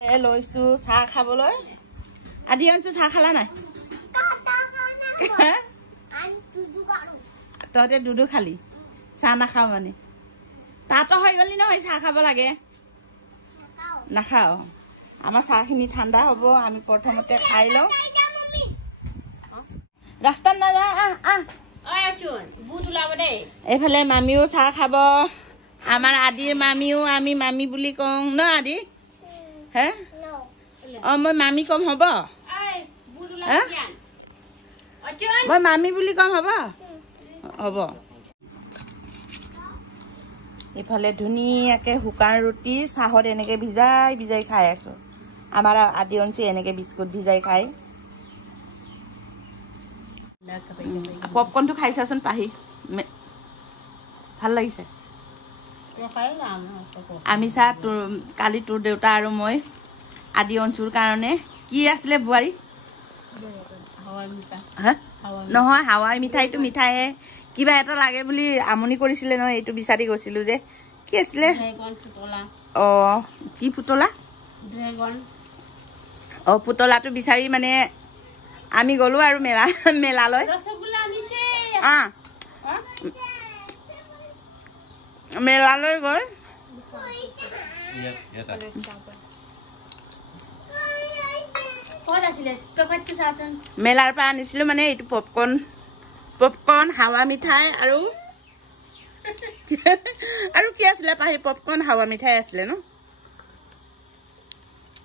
লৈছো চাহ খাবলৈ আদি আনছো চাহ খালা নাই তহঁতে দুধু খালি চাহ নাখাও মানে তাতো হৈ গলি নহয় চাহ খাব লাগে নাখাও আমাৰ চাহখিনি ঠাণ্ডা হ'ব আমি প্ৰথমতে খাই লওঁ ৰাস্তাত না যা এইফালে মামিও চাহ খাব আমাৰ আদিৰ মামিও আমি মামি বুলি কওঁ ন আদি হে মই মামি কম হ'ব মই মামি বুলি কম হ'ব হ'ব এইফালে ধুনীয়াকে শুকান ৰুটি চাহত এনেকে ভিজাই ভিজাই খাই আছো আমাৰ আদি অঞ্চি এনেকে বিস্কুট ভিজাই খাই পপকৰ্নটো খাইছাচোন পাহি ভাল লাগিছে আমি চাহ কালি তোৰ দেউতা আৰু মই আদি অঞ্চুৰ কাৰণে কি আছিলে বোৱাৰী নহয় হাৱাই মিঠাইটো মিঠাইহে কিবা এটা লাগে বুলি আমনি কৰিছিলে নহয় এইটো বিচাৰি গৈছিলো যে কি আছিলে অ কি পুতলা অ পুতলাটো বিচাৰি মানে আমি গলো আৰু মেলালৈ মেলালৈ গৈ মেলাৰ পৰা আনিছিলো মানে এইটো পপকৰ্ন হাৱা মিঠাই আৰু কি আছিলে পাহি পপকৰ্ন হাৱা মিঠাই আছিলে ন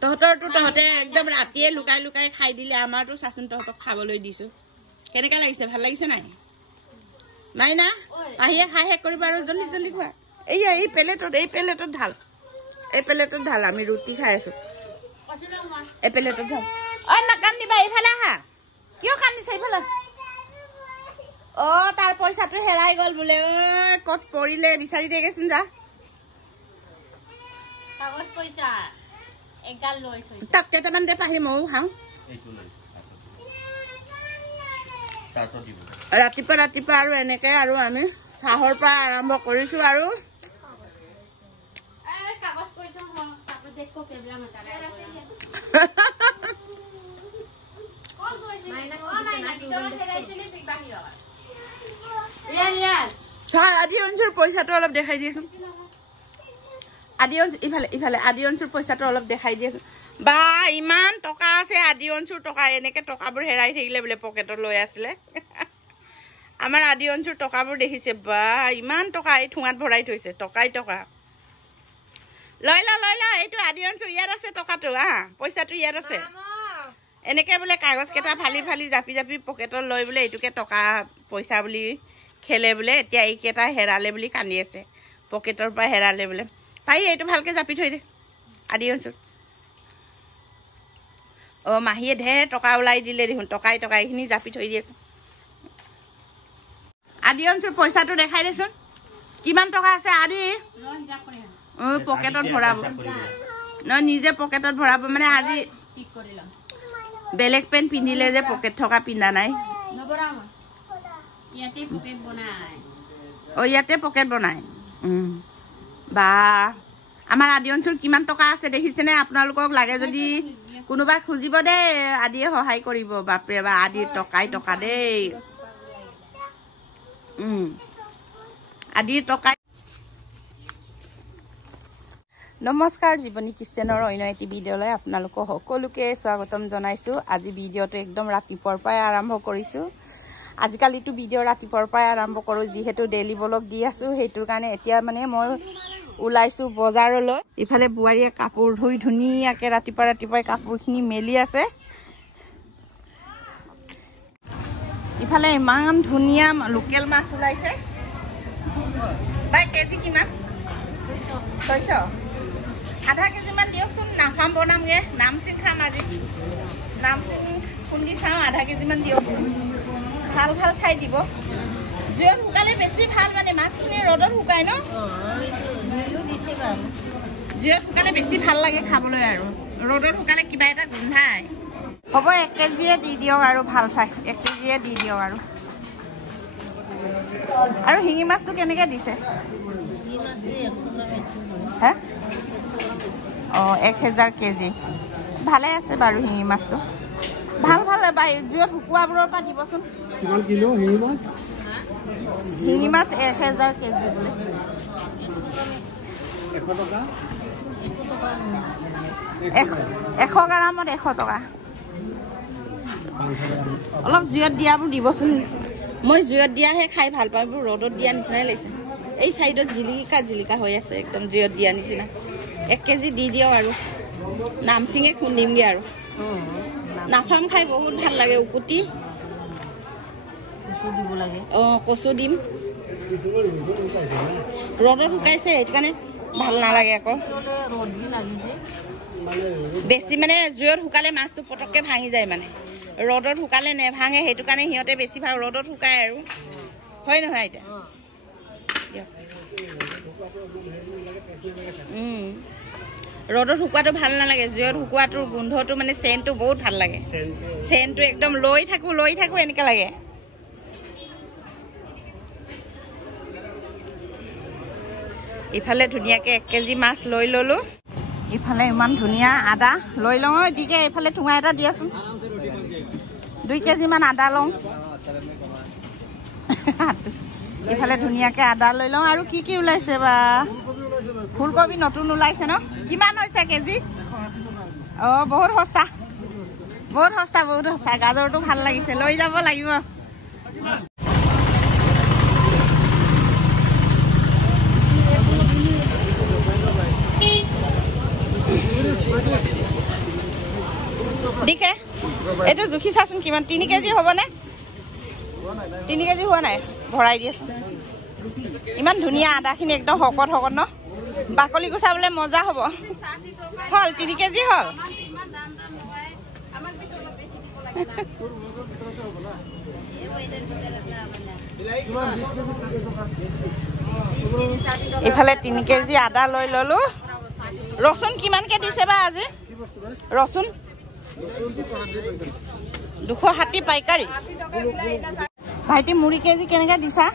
তহঁতৰটো তহঁতে একদম ৰাতিয়ে লুকাই লুকাই খাই দিলে আমাৰতো চাচোন তহঁতক খাবলৈ দিছো কেনেকা লাগিছে ভাল লাগিছে নাই নাই না পাহিয়ে খাই শেষ কৰিব আৰু জলদি জলদি খোৱা এই প্লেটত ঢাল আমি ৰুটি খাই আছো এই প্লেটত ঢাল অ না কান্দিবা এইফালে আহা কিয় কান্দিছে এইফালে অ তাৰ পইচাটো হেৰাই গল বোলে ঐ কত পৰিলে বিচাৰি দেগেচোন যা কাগজ পইচা এগাল লৈ থৈছে তাত কেইটামান দে পাহি ময়ো খাওঁ ৰাতিপুৱা আৰু এনেকে আৰু আমি চাহৰ পৰা আৰম্ভ কৰিছো আৰু আদি অঞ্চলৰ পইচাটো অলপ দেখাই দিয়েচোন ইফালে আদি অঞ্চলৰ পইচাটো অলপ দেখাই দিয়েচোন বা ইমান টকা আছে আদি অঞ্চলৰ টকা এনেকে টকাবোৰ হেৰাই থাকিলে বোলে পকেটত লৈ আছিলে আমাৰ আদি অঞ্চলৰ টকাবোৰ দেখিছে বা ইমান টকা এই ঠুঙাত ভৰাই থৈছে টকাই টকা লৈ লা এইটো আদি অঞ্চল ইয়াত আছে টকাটো পইচাটো ইয়াত আছে এনেকে বোলে কাগজ কেইটা ফালি ফালি জাপি জাপি পকেটত লৈ বোলে এইটোকে টকা পইচা বুলি খেলে বোলে এতিয়া এইকেইটা হেৰালে বুলি কান্দি আছে পকেটৰ পৰা হেৰালে বোলে পাই এইটো ভালকে জাপি থৈ দে আদি অঞ্চল অ মাহীয়ে ঢেৰ টকা ওলাই দিলে দেখোন টকাই এইখিনি জাপি থৈ দিয়েছে আদি অঞ্চল পইচাটো দেখাই দেচোন কিমান টকা আছে আদি পকেটত ভৰাব নহয় নিজে পকেটত ভৰাব মানে আজি বেলেগ পেণ্ট পিন্ধিলে যে পকেট থকা পিন্ধা নাই ইয়াতে পকেট বনাই বা আমাৰ আদি অঞ্চল কিমান টকা আছে দেখিছেনে আপোনালোকক লাগে যদি কোনোবা খুজিব দেই আদিয়ে সহায় কৰিব বাপৰে বা আদিৰ টকাই টকা দেই আদিৰ টকাই নমস্কাৰ জীৱনী কিচেনৰ অন্য এটি ভিডিঅ'লৈ আপোনালোকক সকলোকে স্বাগতম জনাইছোঁ আজি ভিডিঅ'টো একদম ৰাতিপুৱাৰ পৰাই আৰম্ভ কৰিছোঁ আজিকালিতো ভিডিঅ' ৰাতিপুৱাৰ পৰাই আৰম্ভ কৰোঁ যিহেতু ডেইলি ব্লগ দি আছোঁ সেইটোৰ কাৰণে এতিয়া মানে মই ওলাইছোঁ বজাৰলৈ ইফালে বোৱাৰীয়ে কাপোৰ ধুই ধুনীয়াকৈ ৰাতিপুৱাই কাপোৰখিনি মেলি আছে ইফালে ইমান ধুনীয়া লোকেল মাছ ওলাইছে বাই কেজি কিমান 600 আধা কেজিমান দিয়কচোন নাফাম বনামগে নামচিং খাম আজি নামচিং খুন্দি চাওঁ আধা কেজিমান দিয়কচোন ভাল চাই দিব জুইত শুকালে বেছি ভাল মানে মাছখিনি ৰ'দত শুকাই ন জুইত শুকালে বেছি ভাল লাগে খাবলৈ আৰু ৰ'দত শুকালে কিবা এটা গোন্ধাই হ'ব 1 কেজিয়ে দি দিয়ক আৰু ভাল চাই 1 কেজিয়ে দি দিয়ক আৰু শিঙি মাছটো কেনেকৈ দিছে হে অঁ 1000 কেজি ভালে আছে বাৰু শিঙি মাছটো ভাল ভাল বাই জুইত শুকুৱাবোৰৰ পৰা দিবচোন কিমান কিলো শিঙি মাছ 1000 কেজি বোলে 100 টকা 100 গ্ৰামত 100 টকা অলপ জুইত দিয়াবোৰ দিবচোন মই জুইত দিয়াহে খাই ভাল পাওঁ এইবোৰ ৰ'দত দিয়া নিচিনাই লাগিছে এই চাইডত জিলিকা হৈ আছে একদম জুইত দিয়া নিচিনা 1 কেজি দি দিয়ক আৰু নামচিঙে খুন্দিমগৈ আৰু নাফাম খাই বহুত ভাল লাগে উকুটি কচু দিব লাগে অঁ কচু দিম ৰ'দত শুকাইছে সেইটো কাৰণে ভাল নালাগে আকৌ বেছি মানে জুইত শুকালে মাছটো পটককৈ ভাঙি যায় মানে ৰ'দত শুকালে নেভাঙে সেইটো কাৰণে সিহঁতে বেছি ভাল ৰ'দত শুকায় আৰু হয় নহয় এতিয়া ৰ'দত শুকুৱাটো ভাল নালাগে জুইত শুকুৱাটোৰ গোন্ধটো মানে চেণ্টটো বহুত ভাল লাগে চেণ্টটো একদম লৈ থাকোঁ এনেকৈ লাগে ইফালে ধুনীয়াকৈ 1 কেজি মাছ লৈ ল'লোঁ ইফালে ইমান ধুনীয়া আদা লৈ লওঁ দিকে এইফালে ঠুঙা এটা দিয়াচোন 2 কেজিমান আদা লওঁ ইফালে ধুনীয়াকৈ আদা লৈ লওঁ আৰু কি ওলাইছে বা ফুলকবি নতুন ওলাইছে ন কিমান হৈছে কেজি অঁ বহুত সস্তা গাজৰটো ভাল লাগিছে লৈ যাব লাগিব দিকে এইটো জুখি চাচোন কিমান 3 কেজি হ'বনে 3 কেজি হোৱা নাই ভৰাই দিয়েচোন ইমান ধুনীয়া আদাখিনি একদম শকত ন বাকলি গুচাবলৈ মজা হ'ব হ'ল 3 কেজি হ'ল ইফালে 3 কেজি আদা লৈ ল'লোঁ ৰচুন কিমানকৈ দিছে বা আজি ৰচুন 260 পাইকাৰী ভাইটি মুড়ি কেজি কেনেকৈ দিছা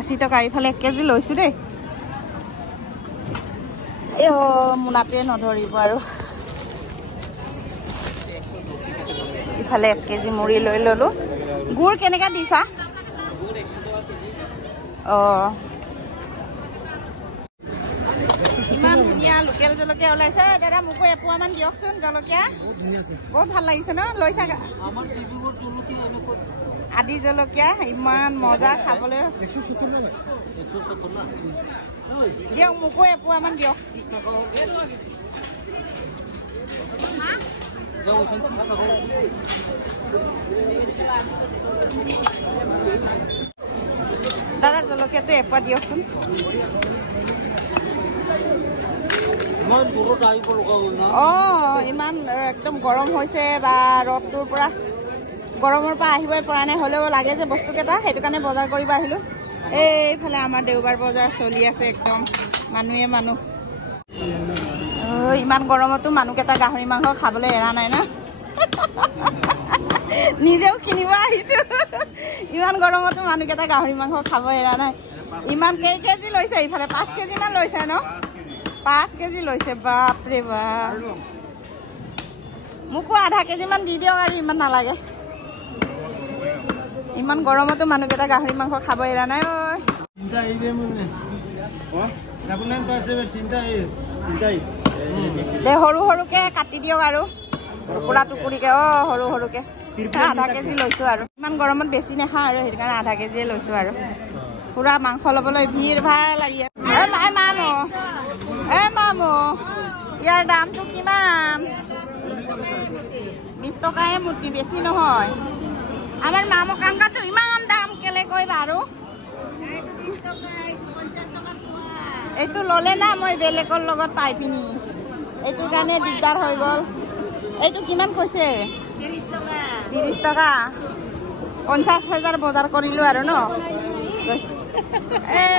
80 টকা ইফালে 1 কেজি লৈছোঁ দেই এই মোনাটোৱে নধৰিব আৰু ইফালে 1 কেজি মুড়ি লৈ ল'লোঁ গুড় কেনেকৈ দিছা অঁ ইমান ধুনীয়া লোকেল জলকীয়া ওলাইছে দাদা মোকো এপোৱামান দিয়কচোন জলকীয়া বহুত ভাল লাগিছে ন লৈছা আদি জলকীয়া ইমান মজা খাবলৈ দিয়ক মোকো এপোৱামান দিয়ক দাদা জলকীয়াটো এপোৱা দিয়কচোন অঁ ইমান একদম গৰম হৈছে বা ৰ'দটোৰ পৰা গৰমৰ পৰা আহিবই পৰা নাই হ'লেও লাগে যে বস্তুকেইটা সেইটো কাৰণে বজাৰ কৰিব আহিলোঁ এইফালে আমাৰ দেওবাৰ বজাৰ চলি আছে একদম মানুহ ইমান গৰমতো মানুহকেইটা গাহৰি মাংস খাবলৈ এৰা নাই না নিজেও কিনিব আহিছোঁ ইমান গৰমতো মানুহকেইটা গাহৰি মাংস খাব এৰা নাই ইমান কেজি লৈছে ইফালে 5 কেজিমান লৈছে ন 5 কেজি লৈছে বাপৰে বাপ মোকো আধা কেজিমান দি দিয়ক আৰু ইমান নালাগে ইমান গৰমতো মানুহকেইটা গাহৰি মাংস খাব এৰা নাই সৰুকৈ কাটি দিয়ক আৰু টুকুৰিকৈ সৰুকৈ আধা কেজি লৈছোঁ আৰু ইমান গৰমত বেছি নাখাওঁ আৰু সেইটো কাৰণে আধা কেজিয়ে লৈছোঁ আৰু পুৰা মাংস ল'বলৈ ভিৰ ভাৰ লাগি আছে মামু ইয়াৰ দামটো কিমান 20 টকাহে মুঠি বেছি নহয় আমাৰ মামু কাংকাটো ইমান দাম কেলে কয় বাৰু এইটো ল'লে না মই বেলেগৰ লগত পাই পিনি এইটোৰ কাৰণে দিগদাৰ হৈ গ'ল এইটো কিমান কৈছে 30 টকা 50,000 বজাৰ কৰিলোঁ আৰু ন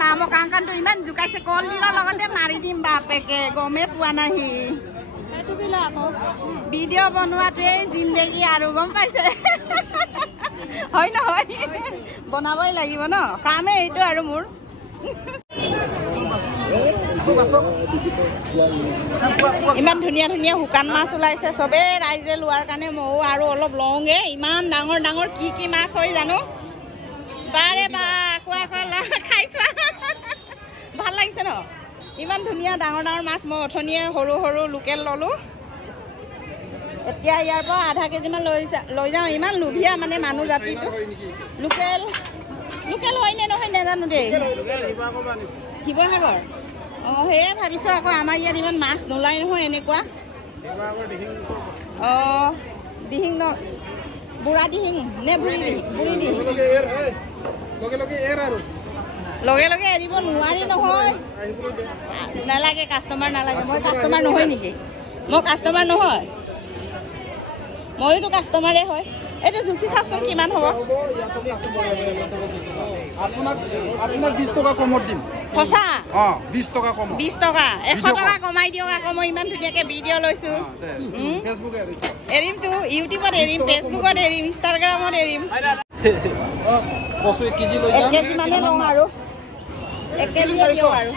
মামু কাংকাটো ইমান জোকাইছে কলডিলৰ লগতে মাৰি দিম বাপেকে গমেই পোৱা নাহি ভিডিঅ' বনোৱাটোৱেই জিন্দগী আৰু গম পাইছে হয় নহয় বনাবই লাগিব ন কামেই এইটো আৰু মোৰ ইমান ধুনীয়া ধুনীয়া শুকান মাছ ওলাইছে চবে ৰাইজে লোৱাৰ কাৰণে ময়ো আৰু অলপ লওঁগে ইমান ডাঙৰ ডাঙৰ কি মাছ হয় জানো বাৰে বা কোৱা খাইছো ভাল লাগিছে ন ইমান ধুনীয়া ডাঙৰ ডাঙৰ মাছ মই অথনিয়ে সৰু সৰু লোকেল ললো এতিয়া ইয়াৰ পৰা আধা কেজিমান লৈ যাওঁ ইমান লোভিয়া মানে মানুহ জাতিটো লোকেল লোকেল হয় নে নহয় নাজানো দেই শিৱসাগৰ অঁ সেয়ে ভাবিছোঁ আকৌ আমাৰ ইয়াত ইমান মাছ নোলায় নহয় এনেকুৱা অঁ দিহিং ন বুঢ়া দিহিং নে বুঢ়ী দিহিং লগে লগে এৰিব নোৱাৰি নহয় নালাগে কাষ্টমাৰ নালাগে মই কাষ্টমাৰ নহয় নেকি মই কাষ্টমাৰ নহয় ময়োতো কাষ্টমাৰে হয় এইটো জুখি চাওকচোন কিমান হ'ব আপোনাক 20 টকা কমত দিম সঁচা 20 টকা কম 20 টকা 100 টকা কমাই দিয়ক আকৌ মই ইমান ধুনীয়াকৈ ভিডিঅ' লৈছোঁ এৰিমতো ইউটিউবত এৰিম ফেচবুকত এৰিম ইনষ্টাগ্ৰামত এৰিম 1 কেজি মানে লওঁ আৰু 1 কেজি দিয়ক আৰু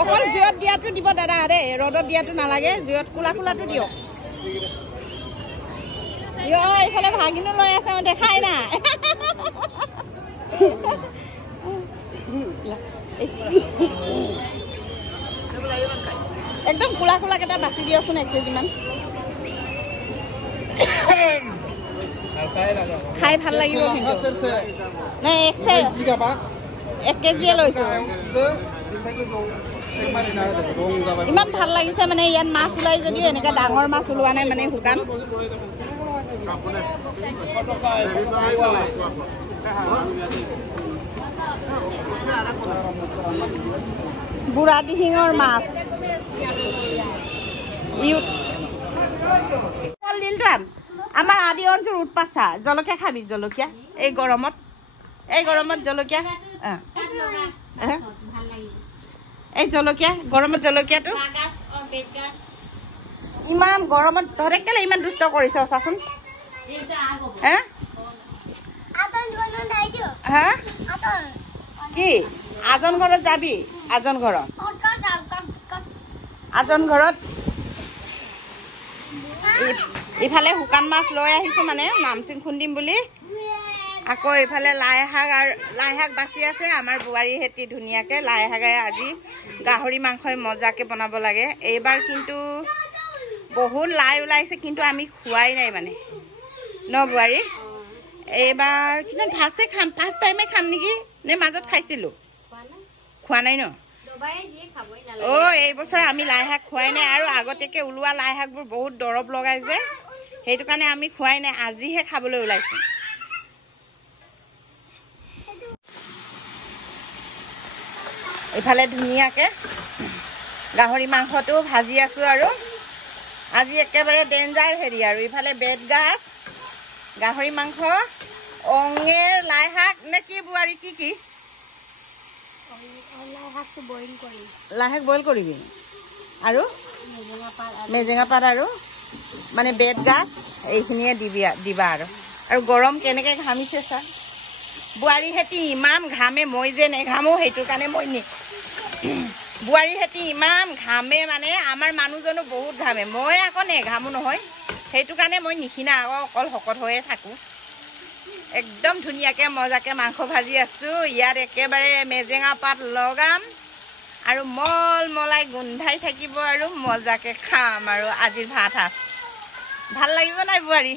অকল জুইত দিয়াটো দিব দাদা দেই ৰ'দত দিয়াটো নালাগে জুইত কোলাটো দিয়ক এইফালে ভাগিনো লৈ আছে মই দেখাই নাই একদম কোলা কেইটা বাছি দিয়কচোন 1 কেজিমান খাই ভাল লাগিব কিন্তু নাই 1 কেজিয়ে লৈছোঁ ইমান ভাল লাগিছে মানে ইয়াত মাছ ওলাই যদিও এনেকৈ ডাঙৰ মাছ ওলোৱা নাই মানে শুকান বুঢ়া দিহিঙৰ মাছ কলডিলটো আন আমাৰ আদি অঞ্চল উৎপাত চা জলকীয়া খাবি জলকীয়া এই গৰমত জলকীয়া এই জলকীয়া গৰমত জলকীয়াটো ইমান গৰমত তহঁতে কেলে ইমান দুষ্ট কৰিছ চাচোন কি আজন ঘৰত যাবি আজন ঘৰত ইফালে শুকান মাছ লৈ আহিছো মানে নামচিং খুন্দিম বুলি আকৌ ইফালে লাই শাক বাচি আছে আমাৰ বোৱাৰী হেতি ধুনীয়াকে লাই শাকে আজি গাহৰি মাংসই মজাকে বনাব লাগে এইবাৰ কিন্তু বহুত লাই ওলাইছে কিন্তু আমি খোৱাই নাই মানে ন বোৱাৰী এইবাৰ কিমান ফাৰ্ষ্টে খাম ফাৰ্ষ্ট টাইমে খাম নেকি নে মাজত খাইছিলোঁ খোৱা নাই ন এই বছৰ আমি লাই শাক খোৱাই নাই আৰু আগতীয়াকৈ ওলোৱা লাই শাকবোৰ বহুত দৰৱ লগাই যে সেইটো কাৰণে আমি খোৱাই নাই আজিহে খাবলৈ ওলাইছোঁ ইফালে ধুনীয়াকৈ গাহৰি মাংসটো ভাজি আছোঁ আৰু আজি একেবাৰে ডেঞ্জাৰ হেৰি আৰু ইফালে বেতগাজ গাহৰি মাংস অঙেৰ লাই শাক নে কি বোৱাৰী কি লাই শাক বইল কৰিবি আৰু মেজেঙা পাত আৰু মানে বেতগাজ এইখিনিয়ে দিবা আৰু গৰম কেনেকৈ ঘামিছে চা বোৱাৰীহেঁতি ইমান ঘামে মই যে নেঘামো সেইটো কাৰণে মই বোৱাৰীহেঁতি ইমান ঘামে মানে আমাৰ মানুহজনো বহুত ঘামে মই আকৌ নেঘামো নহয় সেইটো কাৰণে মই নিখিনা আকৌ অকল শকত হৈয়ে থাকোঁ একদম ধুনীয়াকৈ মজাকৈ মাংস ভাজি আছোঁ ইয়াত একেবাৰে মেজেঙা পাত লগাম আৰু মলাই গোন্ধাই থাকিব আৰু মজাকৈ খাম আৰু আজিৰ ভাত সাজ ভাল লাগিব নাই বোৱাৰী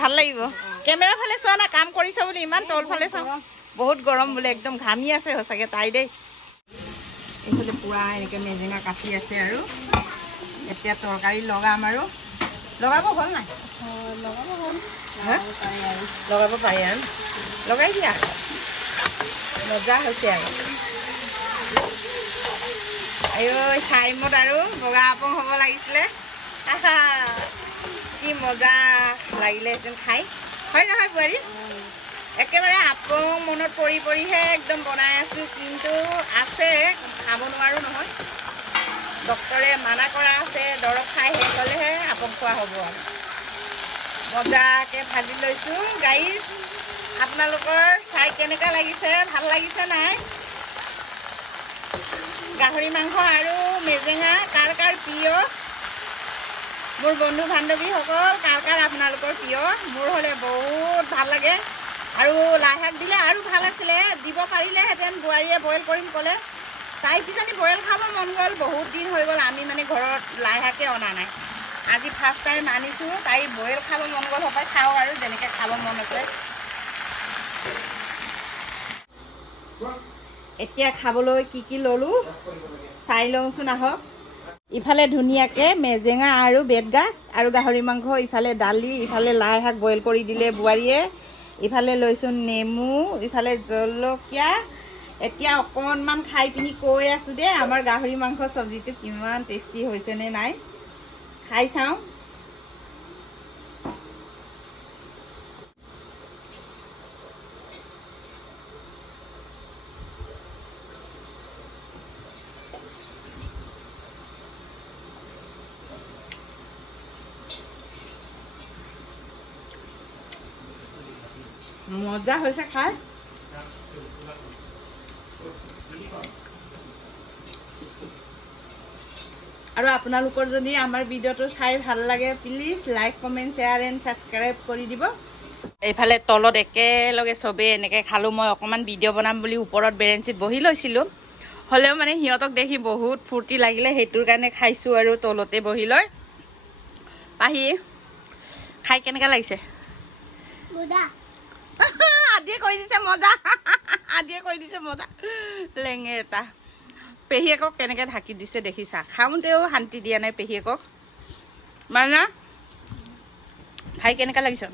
ভাল লাগিব কেমেৰা ফালে চোৱা না কাম কৰিছ বুলি ইমান তল ফালে চাওঁ বহুত গৰম বোলে একদম ঘামি আছে সঁচাকৈ তাই দেই এইফালে পুৰা এনেকৈ মেজেঙা কাটি আছে আৰু এতিয়া তৰকাৰী লগাম আৰু লগাব হ'ল নাই লগাব পাৰি আৰু লগাই দিয়া মজা হৈছে আৰু টাইমত আৰু বগা আপং হ'ব লাগিছিলে কি মজা লাগিলেহেঁতেন খাই হয় নহয় বোৱাৰী একেবাৰে আপং মনত পৰিহে একদম বনাই আছোঁ কিন্তু আছে খাব নোৱাৰোঁ নহয় ডক্টৰে মানা কৰা আছে দৰৱ খাই শেষ হ'লেহে আপং খোৱা হ'ব আৰু মজাকৈ ভাজি লৈছোঁ গাড়ীত আপোনালোকৰ চাই কেনেকুৱা লাগিছে ভাল লাগিছে নাই গাহৰি মাংস আৰু মেজেঙা কাৰ কাৰ প্ৰিয় মোৰ বন্ধু বান্ধৱীসকল কাৰ কাৰ আপোনালোকৰ প্ৰিয় মোৰ হ'লে বহুত ভাল লাগে আৰু লাই শাক দিলে আৰু ভাল আছিলে দিব পাৰিলেহেঁতেন বোৱাৰীয়ে বইল কৰিম ক'লে তাই কিজানি বইল খাব মন গ'ল বহুত দিন হৈ গ'ল আমি মানে ঘৰত লাই শাকে অনা নাই আজি ফাৰ্ষ্ট টাইম আনিছোঁ তাই বইল খাব মন গ'ল সপাই খাওঁ আৰু যেনেকৈ খাব মন আছে এতিয়া খাবলৈ কি ল'লোঁ চাই লওঁচোন আহক ইফালে ধুনীয়াকৈ মেজেঙা আৰু বেতগাজ আৰু গাহৰি মাংস ইফালে দালি ইফালে লাই শাক বইল কৰি দিলে বোৱাৰীয়ে ইফালে লৈছোঁ নেমু ইফালে জলকীয়া এতিয়া অকণমান খাই পিনি কৈ আছোঁ দেই আমাৰ গাহৰি মাংস চব্জিটো কিমান টেষ্টি হৈছেনে নাই খাই চাওঁ মজা হৈছে খাই আৰু আপোনালোকৰ যদি আমাৰ ভিডিঅ'টো চাই ভাল লাগে please like comment share and subscribe কৰি দিব এইফালে তলত একেলগে চবেই এনেকৈ খালোঁ মই অকণমান ভিডিঅ' বনাম বুলি ওপৰত বেৰেঞ্চিত বহি লৈছিলোঁ হ'লেও মানে সিহঁতক দেখি বহুত ফূৰ্তি লাগিলে সেইটোৰ কাৰণে খাইছোঁ আৰু তলতে বহি লৈ পাহি খাই কেনেকৈ লাগিছে আদিয়ে কৈ দিছে মজা আদিয়ে কৈ দিছে মজা লেঙেটা পেহীয়েকক কেনেকৈ ঢাকি দিছে দেখিছা খাওঁতেও শান্তি দিয়া নাই পেহীয়েকক মানে খাই কেনেকৈ লাগিছে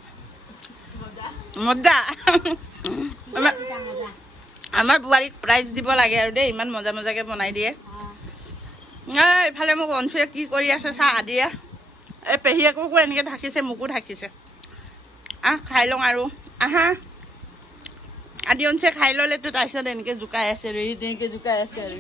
মজা আমাৰ বোৱাৰীক প্ৰাইজ দিব লাগে আৰু দেই ইমান মজা মজাকৈ বনাই দিয়ে ইফালে মোক অঞ্চুৱে কি কৰি আছে চা আদিয়ে এই পেহীয়েককো এনেকৈ ঢাকিছে মোকো ঢাকিছে খাই লওঁ আৰু আহা আদি অঞ্চে খাই ল'লেতো তাৰপিছত এনেকৈ জোকাই আছে আৰু এনেকৈ জোকাই আছে আৰু